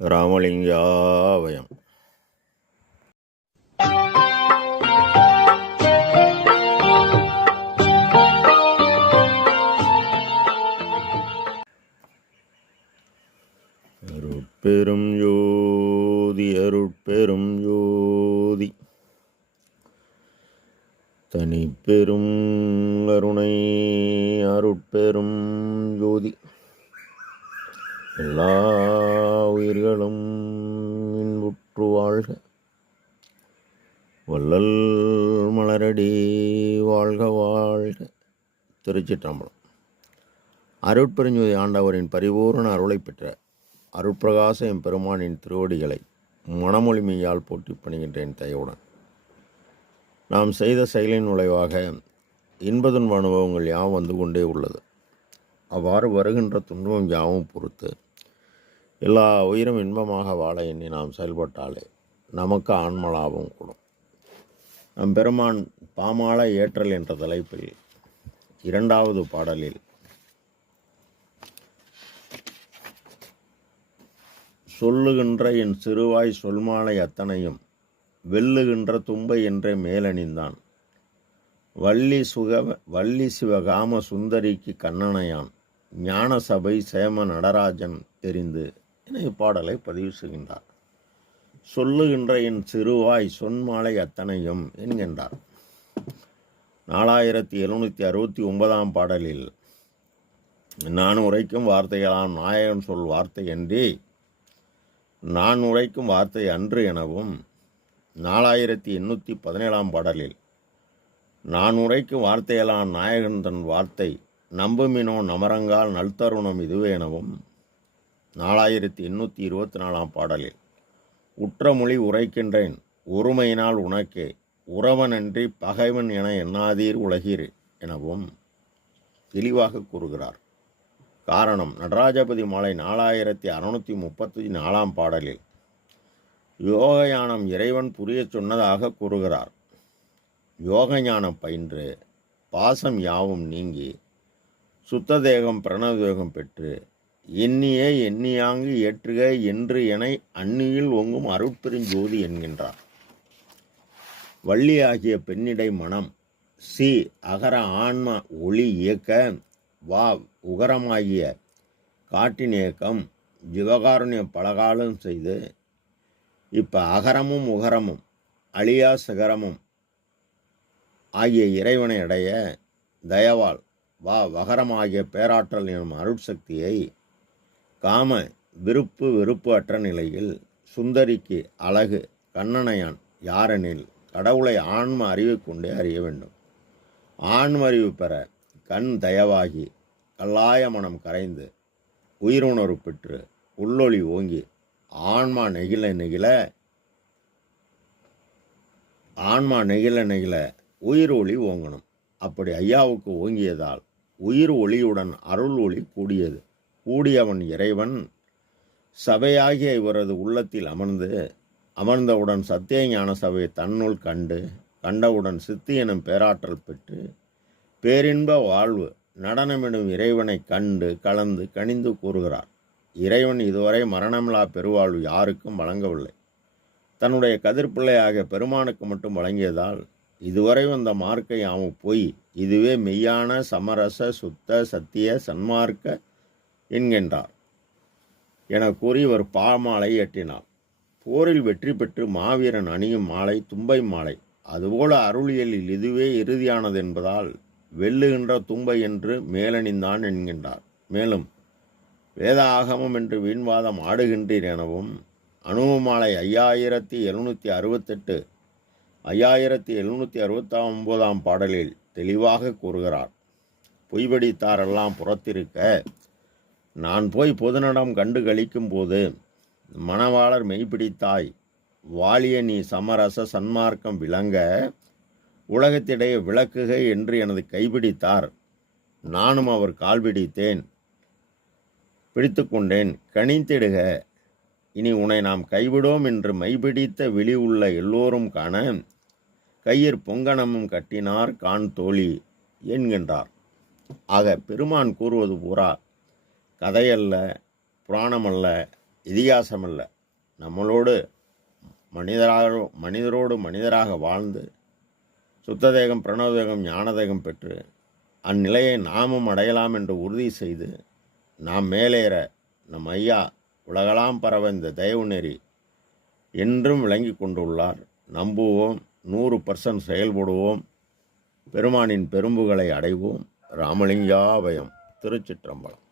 ராமலிங்காவயம். அருட்பெரும் ஜோதி அருட்பெரும் ஜோதி தனிப்பெரும் கருணை அருட்பெரும் ஜோதி எல்லா உயிர்களும் இன்புற்று வாழ்க, வள்ளல் மலரடி வாழ்க வாழ்க. திருச்சிற்றம்பலம். அருட்பெருஞ்சோதி ஆண்டவரின் பரிபூரண அருளை பெற்ற அருட்பிரகாச எம்பெருமானின் திருவடிகளை மனமொழிமையால் போற்றி பணிகின்றேன் தயவுடன். நாம் செய்த செயலின் நுழைவாக இன்பதுன்ப அனுபவங்கள் யாவும் வந்து கொண்டே உள்ளது. அவ்வாறு வருகின்ற துன்பம் யாவும் பொறுத்து எல்லா உயிரும் இன்பமாக வாழ எண்ணி நாம் செயல்பட்டாலே நமக்கு ஆன்மலாபம் கூடும். நம் பெருமான் பாமாலை ஏற்றல் என்ற தலைப்பில் 2வது பாடலில் சொல்லுகின்ற என் சிறுவாய் சொல்மாலை அத்தனையும் வெல்லுகின்ற தும்பை என்றே மேலணிந்தான், வள்ளி சிவகாம சுந்தரிக்கு கண்ணனையான், ஞான சபை சேம நடராஜன் தெரிந்து என இப்பாடலை பதிவு செய்கின்றார். சொல்லுகின்ற என் சிறுவாய் சொன்மாலை அத்தனையும் என்கின்றார். 4769 பாடலில் நான் உரைக்கும் வார்த்தைகளாம் நாயகன் சொல் வார்த்தை என்றே நான் உரைக்கும் வார்த்தை அன்று எனவும், 4817 பாடலில் நான் உரைக்கும் வார்த்தையெல்லாம் நாயகன் தன் வார்த்தை நம்புமினோ நமரங்கால் நல்தருணம் இதுவே எனவும், 4824 பாடலில் உற்றமொழி உரைக்கின்றேன் ஒருமையினால் உனக்கே உறவனன்றி பகைவன் என எண்ணாதீர் உலகீர் எனவும் தெளிவாக கூறுகிறார். காரணம், நடராஜபதி மாலை 4634 பாடலில் யோகஞானம் இறைவன் புரிய சொன்னதாக கூறுகிறார். யோகஞானம் பயின்று பாசம் யாவும் நீங்கி சுத்ததேகம் பிரணவதேகம் பெற்று எண்ணியே எண்ணியாங்கு ஏற்றுக என்று என அந்நியில் ஒங்கும் அருட்பெருஞ்சோதி என்கின்றார். வள்ளியாகிய பெண்ணிடை மனம் சி அகர ஆன்ம ஒளி இயக்க வா உகரமாகிய காட்டின் இயக்கம் ஜீவகாருண்யம் பலகாலம் செய்து இப்போ அகரமும் உகரமும் அழியா சிகரமும் ஆகிய இறைவனை அடைய தயவால் வா வகரமாகிய பேராற்றல் எனும் அருட்சக்தியை காம விருப்பு வெறுப்பு அற்ற நிலையில் சுந்தரிக்கு அழகு கண்ணனையான் யாரெனில் கடவுளை ஆன்ம அறிவை கொண்டே அறிய வேண்டும். ஆன்ம அறிவு பெற கண் தயவாகி கல்லாய மனம் கரைந்து உயிருணர்வு பெற்று உள்ளொளி ஓங்கி ஆன்மா நெகிழ நெகிழ உயிர் ஒளி ஓங்கணும். அப்படி ஐயாவுக்கு ஓங்கியதால் உயிர் ஒளியுடன் அருள் ஒளி கூடியவன் இறைவன் சபையாகிய இவரது உள்ளத்தில் அமர்ந்தவுடன் சத்திய ஞான சபையை தன்னுள் கண்டவுடன் சித்தி எனும் பேராற்றல் பெற்று பேரின்ப வாழ்வு நடனமெனும் இறைவனை கலந்து கனிந்து கூறுகிறார். இறைவன் இதுவரை மரணமில்லா பெருவாழ்வு யாருக்கும் வழங்கவில்லை. தன்னுடைய கதிர்பிள்ளையாக பெருமானுக்கு மட்டும் வழங்கியதால் இதுவரை வந்த மார்க்கை யாவும் போய் இதுவே மெய்யான சமரச சுத்த சத்திய சன்மார்க்க என்கின்றார் என கூறி ஒரு பாமாலை ஏற்றினார். போரில் வெற்றி பெற்று மாவீரன் அணியும் மாலை தும்பை மாலை. அதுபோல அருளியலில் இதுவே இறுதியானது என்பதால் வெல்லுகின்ற தும்பை என்று மேலணிந்தான் என்கின்றார். மேலும் வேத ஆகமம் என்று வீண்வாதம் ஆடுகின்றீர் எனவும் அனுபவமாலை 5768 5769 பாடலில் தெளிவாக கூறுகிறார். பொய்படித்தாரெல்லாம் புறத்திருக்க நான் போய் பொதுநடம் கண்டு கழிக்கும் போது மணவாளர் மெய்பிடித்தாய் வாலிய நீ சமரச சன்மார்க்கம் விளங்க உலகத்திடையே விளக்குக என்று எனது கைபிடித்தார். நானும் அவர் கால்பிடித்தேன், பிடித்து கொண்டேன். கணித்திடுக இனி உன்னை நாம் கைவிடோம் என்று மைபிடித்த விழி உள்ள எல்லோரும் காண கையிற் பொங்கனமும் கட்டினார் கான் தோழி என்கின்றார். ஆக பெருமான் கூறுவது பூரா கதையல்ல, புராணமல்ல, இதிகாசமல்ல, நம்மளோடு மனிதரோடு மனிதராக வாழ்ந்து சுத்ததேகம் பிரணவதேகம் ஞானதேகம் பெற்று அந்நிலையை நாமும் அடையலாம் என்று உறுதி செய்து நாம் மேலேற நம் ஐயா உலகலாம் பரவ இந்த தயவு நெறி என்றும் விளங்கி கொண்டுள்ளார். நம்புவோம், 100% செயல்படுவோம், பெருமானின் பெரும்புகளை அடைவோம். ராமலிங்காபயம். திருச்சிற்றம்பலம்.